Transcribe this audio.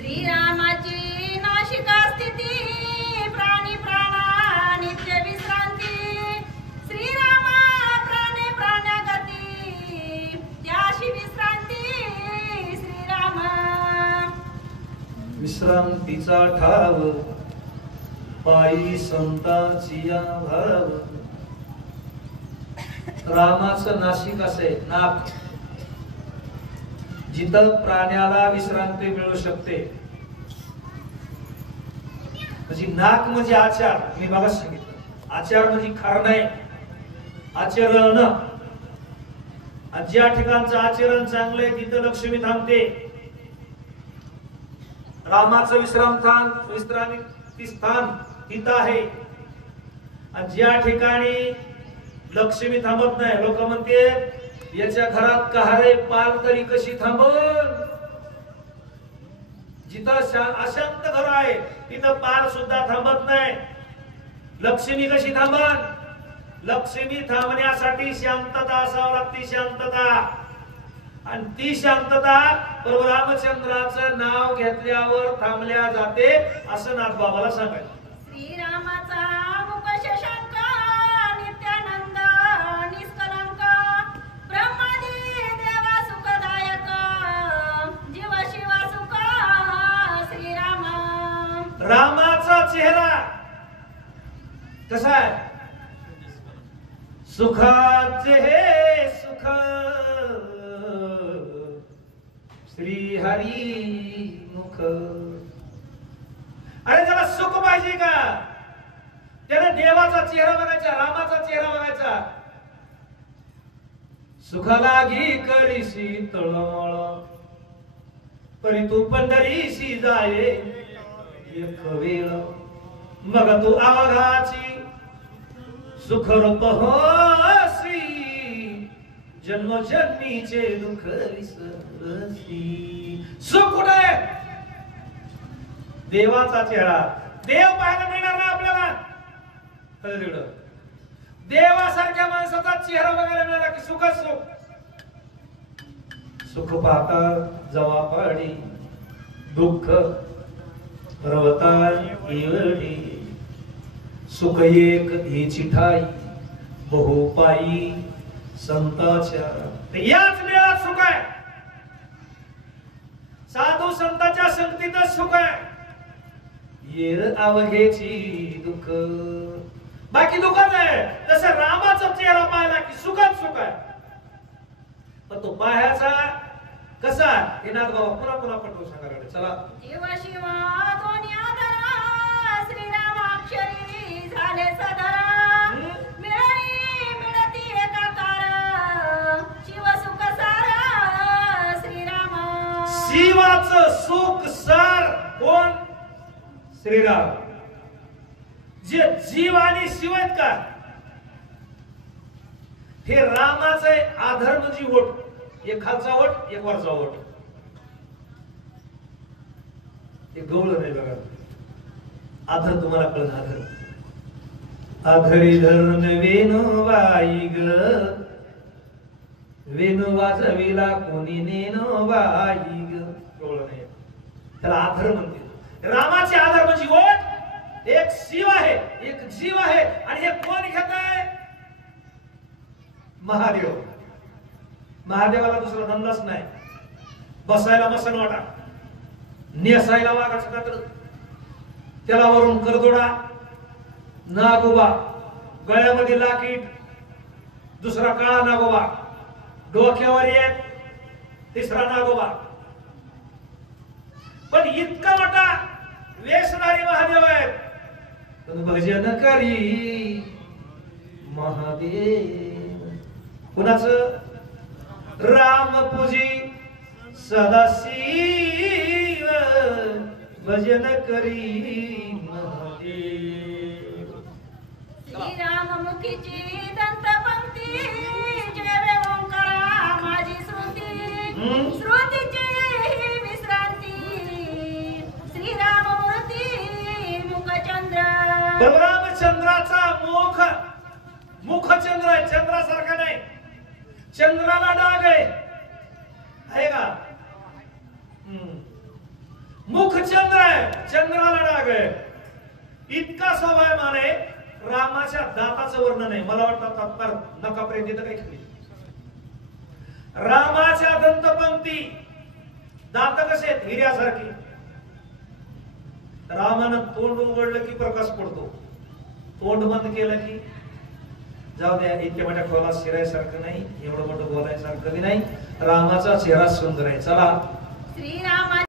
श्रीरामाची नाशिका स्थिती प्राणी प्राणा नित्य विश्रांती श्रीरामा प्राणे प्राण्यागती त्याशी विश्रांती श्रीराम विश्रांतीचा ठाव पायी संताची भाव रामाचं नाशिक असे नाक जिथं प्राण्याला विश्रांती मिळू शकते म्हणजे नाक म्हणजे आचार मी मला सांगितलं आचार म्हणजे खार नाही आचरण ज्या ठिकाणचं आचरण चांगलं आहे तिथं लक्ष्मी थांबते रामाचं विश्रांती स्थान तिथं आहे आणि ज्या ठिकाणी लक्ष्मी थांबत नाही लोक म्हणते याच्या घरात कहारे पाल तरी कशी थांबल जिथं अशांत घर आहे तिथं पाल सुद्धा थांबत नाही लक्ष्मी कशी थांबल लक्ष्मी थांबण्यासाठी शांतता असावं लागते शांतता आणि ती शांतता प्रभू रामचंद्राचं नाव घेतल्यावर थांबल्या जाते असं नाथबाबाला सांगायचं श्रीरामाचा मुख शशांक नित्यानंद निष्कलंक ब्रह्मादी देवा सुखदायक जीव शिव सुख श्रीराम रामाचा चेहरा कसा आहे सुखाचे हे सुख श्री हरी मुख अरे त्याला सुख पाहिजे का त्याने देवाचा चेहरा बघायचा रामाचा चेहरा बघायचा सुखाला घी करीशी तळमळ परी तू पंढरीशी जाये एक वेळ मग तू अवघाची सुखरूप होसी जन्मजन्मीचे दुःख विसरसी सुख कुठे देवाचा चेहरा देव पाहायला मिळणार ना आपल्याला देवासारख्या माणसाचा चेहरा बघायला मिळाला की सुखच सुख सुख पाहता जवा पाडी दुःख रवता एवढी सुख एक ही चिठाई बहुपाई संताच्या याच वेळात सुख आहे साधू संतांच्या संगतीतच सुख आहे येर अवघेची दुःख बाकी दुःख नाही तसं रामाचा चेहरा पाहिला की सुखच सुख आहे पण तो पाहायचा कसा हे नाथबाबा पुन्हा पुन्हा पटवून सांगा चला जीव शिव दोन्ही आधारा श्रीरामाक्षरी झाले सदरा मिळाली मिळती एकाकार शिव सुख सार श्रीराम शिवाचं सुख सार कोण श्रीराम जे जीव आणि शिव आहेत का हे रामाचे आधार म्हणजे ओट एक खालचा ओट एक वरचा ओट हे गवळ नाही बघा आधार तुम्हाला कळत आधार आधारी धरून वेणूबाई ग वेणू वाजविला कोणी नेनोबाई ग गवळ नाही त्याला आधार म्हणते रामाचे आधार म्हणजे ओट एक शिव आहे एक जीव आहे आणि हे कोण घेत आहे महादेव महादेवाला दुसरा धंदाच नाही बसायला मसन वाटा नेसायला वाघाचं कातड त्याला वरून करदोडा नागोबा गळ्यामध्ये लाकीट दुसरा काळा नागोबा डोक्यावर एक तिसरा नागोबा पण इतका मोठा वेशधारी महादेव आहेत पण भजन करी महादेव कुणाचं राम पूजी सदाशिव भजन करी महादेव श्रीराममुखीची दंतपंक्ती जय ओंकारा माझी श्रुती श्रुतीची ही विश्रांती श्रीराममूर्ती मुखचंद्र रामचंद्राचा मुखचंद्र आहे चंद्रासारखा नाही चंद्राला डाग आहे का मुख चंद्र आहे, चंद्राला डाग आहे. इतका स्वाभिमान आहे. रामाच्या दाताचं वर्णन आहे. मला वाटतं तात्पर नकापर्यंत येतं काही खरी. रामाच्या दंतपंक्ती, दात कसे आहेत? हिऱ्यासारखी. रामानं तोंड उघडलं की प्रकाश पडतो, तोंड बंद केलं की जाऊ द्या, इतक्या मोठ्या खोला शिरायसारखं नाही, एवढं मोठं बोलायसारखं बी नाही. रामाचा चेहरा सुंदर आहे. चला श्रीरामा